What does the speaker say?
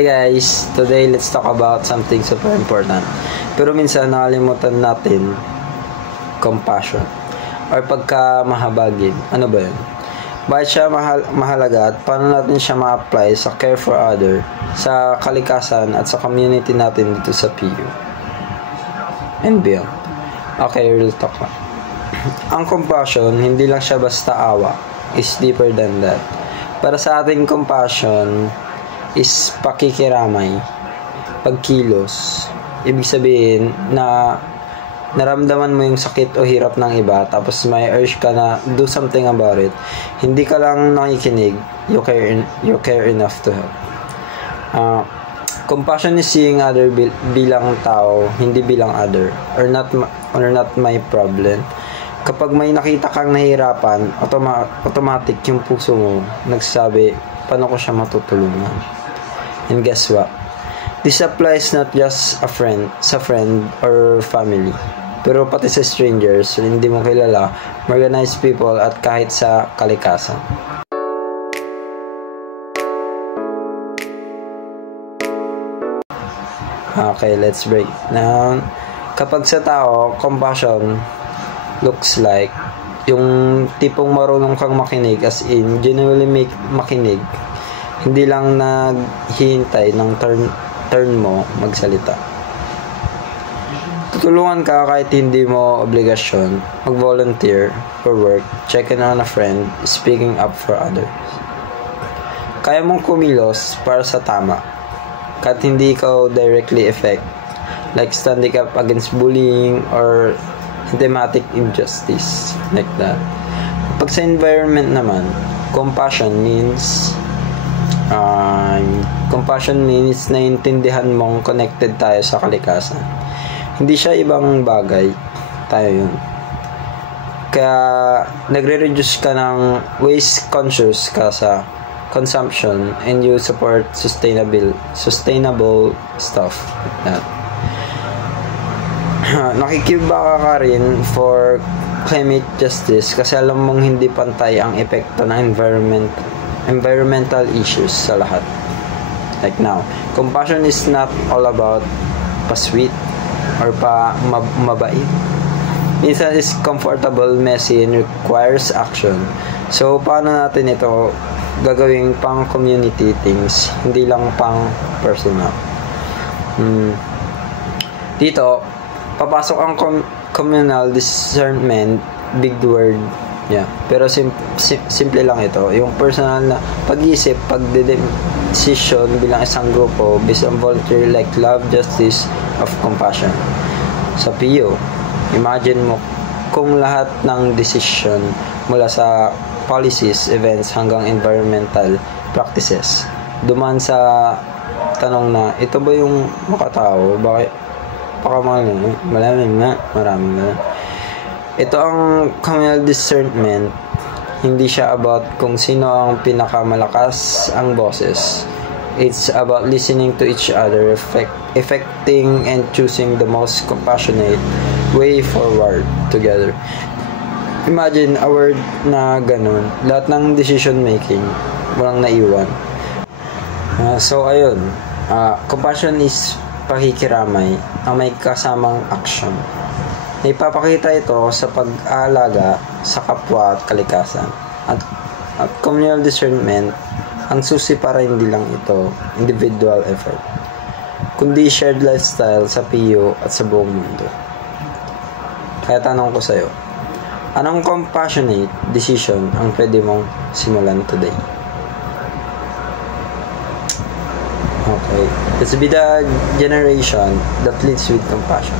Hi guys! Today let's talk about something super important. Pero minsan nakalimutan natin, compassion or pagkamahabagin. Ano ba yun? Bakit siya mahalaga at paano natin siya ma-apply sa care for other, sa kalikasan at sa community natin dito sa PU and beyond. Okay, real talk na. Ang compassion, hindi lang siya basta awa. Is deeper than that. Para sa ating compassion is pakikiramay, pagkilos. Ibig sabihin na naramdaman mo yung sakit o hirap ng iba, tapos may urge ka na do something about it. Hindi ka lang nakikinig, you care enough to help. Compassion is seeing other bilang tao, hindi bilang other, or not my problem. Kapag may nakita kang nahihirapan, automatic yung puso mo nagsasabi, paano ko siya matutulungan? And guess what? This applies not just sa friend or family, pero pati sa strangers, hindi mo kilala, organized people, at kahit sa kalikasan. Okay, let's break down. Kapag sa tao, compassion looks like yung tipong marunong kang makinig, as in, genuinely makinig. Hindi lang naghihintay ng turn mo magsalita. Tutulungan ka kahit hindi mo obligasyon, mag-volunteer for work, checking on a friend, speaking up for others. Kaya mong kumilos para sa tama, kahit hindi ikaw directly affect, like standing up against bullying or systematic injustice, like that. Pag sa environment naman, compassion means naiintindihan mong connected tayo sa kalikasan. Hindi siya ibang bagay, tayo yun. Kaya nagre-reduce ka ng waste conscious ka sa consumption and you support sustainable stuff like that. Nakikibaka ka rin for climate justice kasi alam mong hindi pantay ang epekto ng environmental issues sa lahat. Like now, compassion is not all about pa-sweet or mabait. Minsan is comfortable, messy, and requires action. So, paano natin ito gagawing pang community things, hindi lang pang personal? Dito, papasok ang communal discernment, big word. Yeah. Pero simple lang ito. Yung personal na pag-isip, pag-decision bilang isang grupo based on volunteer like love, justice, of compassion. Sa PU, imagine mo kung lahat ng decision mula sa policies, events, hanggang environmental practices duman sa tanong na, ito ba yung makatao? Bakit? Maraming na. Ito ang communal discernment. Hindi siya about kung sino ang pinakamalakas ang boses. It's about listening to each other, effecting and choosing the most compassionate way forward together. Imagine a word na ganun. Lahat ng decision making, walang naiwan. So ayun, compassion is pakikiramay ang may kasamang action. Ipapakita ito sa pag-aalaga sa kapwa at kalikasan. At communal discernment, ang susi para hindi lang ito individual effort, kundi shared lifestyle sa PU at sa buong mundo. Kaya tanong ko sa'yo, anong compassionate decision ang pwede mong simulan today? Okay, let's be the generation that leads with compassion.